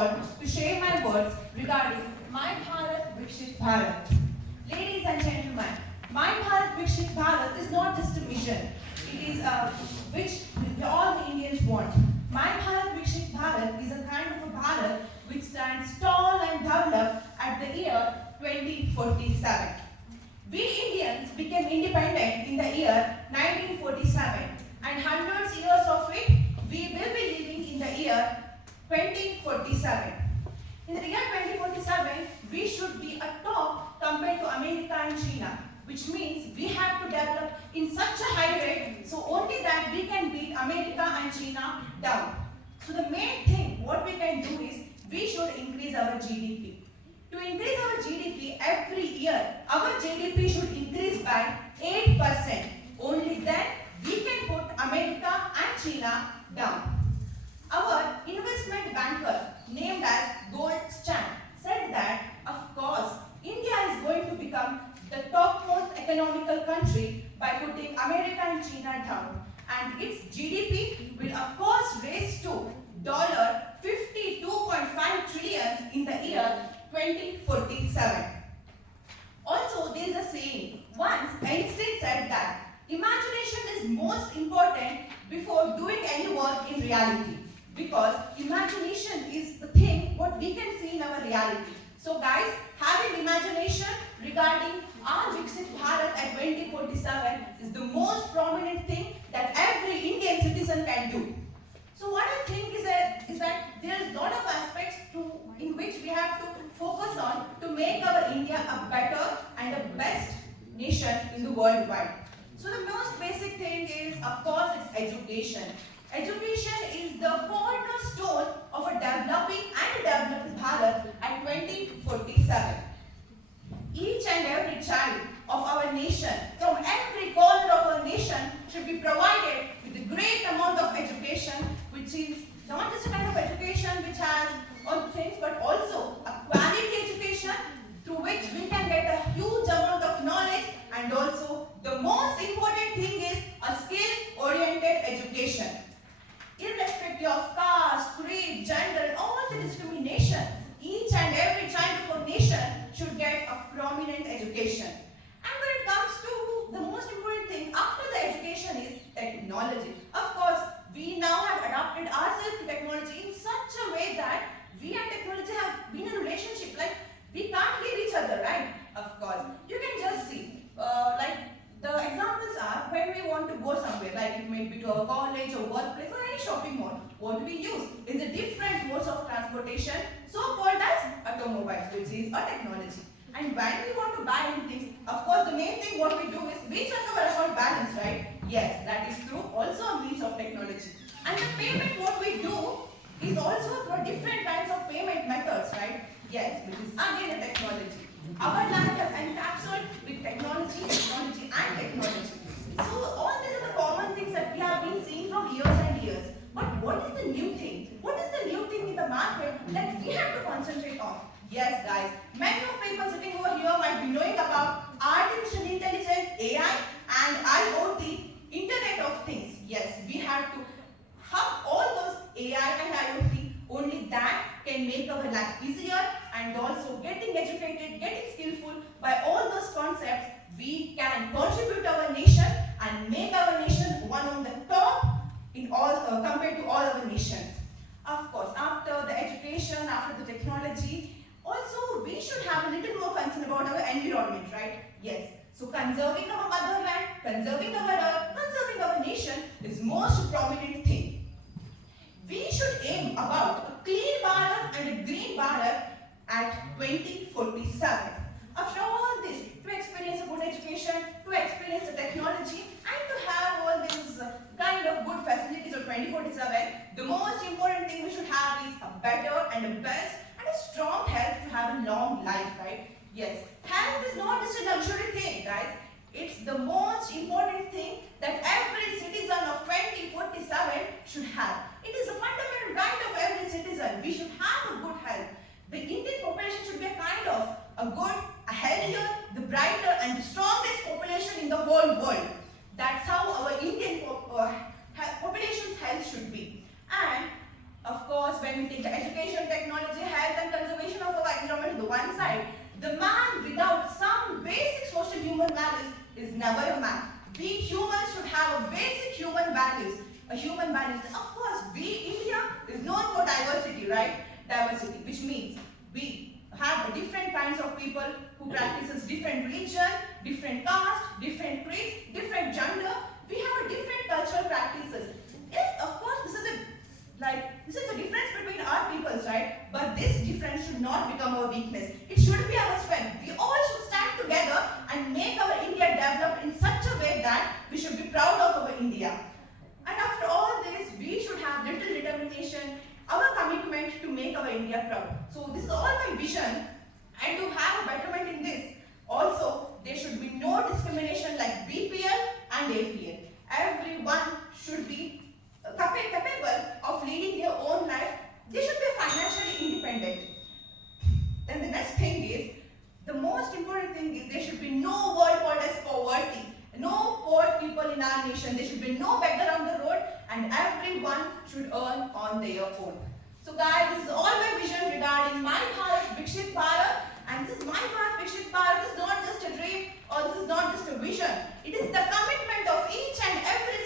called to share my words regarding My Bharat Viksit Bharat. Ladies and gentlemen, My Bharat Viksit Bharat is not just a vision. It is which all the Indians want. My Bharat Viksit Bharat is a kind of a Bharat which stands tall and developed at the year 2047. We Indians became independent in the year 1947, and hundreds years of it we will be living in the year 2047. In the year 2047, we should be at top compared to America and China, which means we have to develop in such a high rate, so only that we can beat America and China down. So the main thing what we can do is we should increase our GDP. To increase our GDP every year, our GDP should increase by 8%. Only then we can put America and China down. Our investment banker, named as Goldstein, said that, of course, India is going to become the topmost economical country by putting America and China down, and its GDP will of course raise to $52.5 trillion in the year 2047. Also, there is a saying. Once Einstein said that imagination is most important before doing any work in reality, because imagination is the thing what we can see in our reality. So guys, having imagination regarding our Viksit Bharat at 2047 is the most prominent thing that every Indian citizen can do. So what I think is that there is a lot of aspects in which we have to focus on to make our India a better and a best nation in the worldwide. So the most basic thing is, of course, it's education. Education is the cornerstone of a developing and developed Bharat at 2047. Each and every child of our nation, from every corner of our nation, should be provided with a great amount of education, which is not just a kind of education which has all things, but also a quality education through which we can get a huge amount of knowledge, and also the most important thing is a skill-oriented education. Irrespective of caste, creed, gender, and all the discrimination, each and every child of our nation should get a prominent education. And when it comes to the most important thing after the education is technology. Of course, we now have adapted ourselves to technology in such a way that we and technology have been in a relationship. Like, we can't leave each other, right? Of course. You can just see, like, the examples are when we want to go somewhere, like it may be to our college or workplace or any shopping mall. What do we use? Is a different modes of transportation, so called as automobiles, which is a technology. And when we want to buy anything, of course, the main thing what we do is we check our account balance, right? Yes, that is true. Also a means of technology. And the payment what we do is also through different kinds of payment methods, right? Yes, which is again a technology. Our life has encapsulated with technology, and technology. So all these are the common things that we have been seeing from years and years. But what is the new thing? What is the new thing in the market that we have to concentrate on? Yes, guys, many of people sitting over here might be knowing about artificial intelligence, AI, and IoT, Internet of Things. Yes, we have to have all those AI and IoT. Only that can make our life easier, and also getting educated, getting skillful by all those concepts, we can contribute our nation and make our nation one of the top in all compared to all our nations. Of course, after the education, after the technology, also we should have a little more concern about our environment, right? Yes. So conserving our motherland, conserving our earth, conserving our nation is most prominent thing. We should aim about a clean Bharat and a green Bharat at 2047. After all this, to experience a good education, to experience the technology, and to have all these kind of good facilities of 2047, the most important thing we should have is a better and a best and a strong health to have a long life, right? Yes, health is not just a luxury thing, guys. It's the most important thing that every citizen of 2047 should have. It is a fundamental right of every citizen. We should have a good health. The Indian population should be a kind of a good, a healthier, the brighter and the strongest population in the whole world. That's how our Indian population's health should be. And of course, when we take the the education, technology, health and conservation of our environment to the one side, the man without some basic social human values is never a man. We humans should have a basic human values. A human values. Of course, India is known for diversity, right? Diversity, which means we have different kinds of people who practices different religion, different caste, different creeds, different gender. We have a different cultural practices. Yes, of course, this is the difference between our peoples, right? But this difference should not become our weakness. It should be our strength. We all should stand together and make our India develop in such a way that we should be proud of our India. And after all this, we should have little determination, our commitment to make our India proud. So this is all my vision, and to have a betterment in this. Also, there should be no discrimination like BPL and APL. Everyone should be capable of leading their own life. They should be financially independent. Then the next thing is, the most important thing is there should be no word called as poverty. No poor people in our nation. There should be no beggar on the road, and everyone should earn on their own. So guys, this is all my vision regarding my Bharat Viksit Bharat, and this is my Bharat Viksit Bharat. This is not just a dream, or this is not just a vision. It is the commitment of each and every